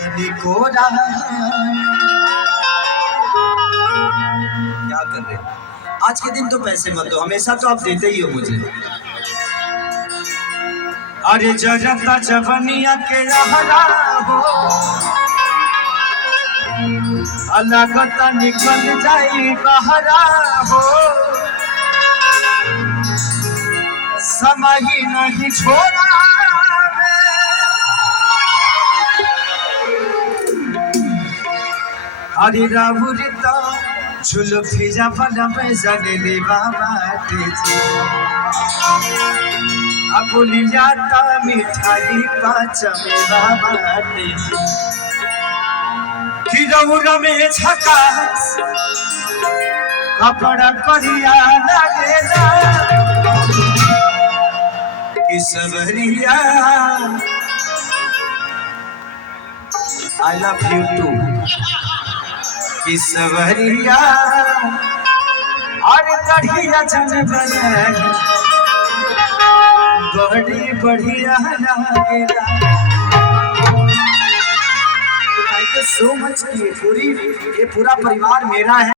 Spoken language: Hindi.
क्या कर रहे हैं? आज के दिन तो पैसे मत दो, हमेशा तो आप देते ही हो मुझे। अरे जरता जवनिया के रहरा हो, अलगता निकल जाई बहरा हो, समय ही नहीं छोड़ा। अरे राहुरिता झुलफी जफन में जगले बाबा अपुलियाता मिठाई पाचमे बाबा किरौरा में झकास कपड़ा करिया लगेला किसवरिया। I love you too किसवरिया। और कढ़िया चन बने बड़ी बढ़िया लगेला। Thank you so much. ये पूरा परिवार मेरा है।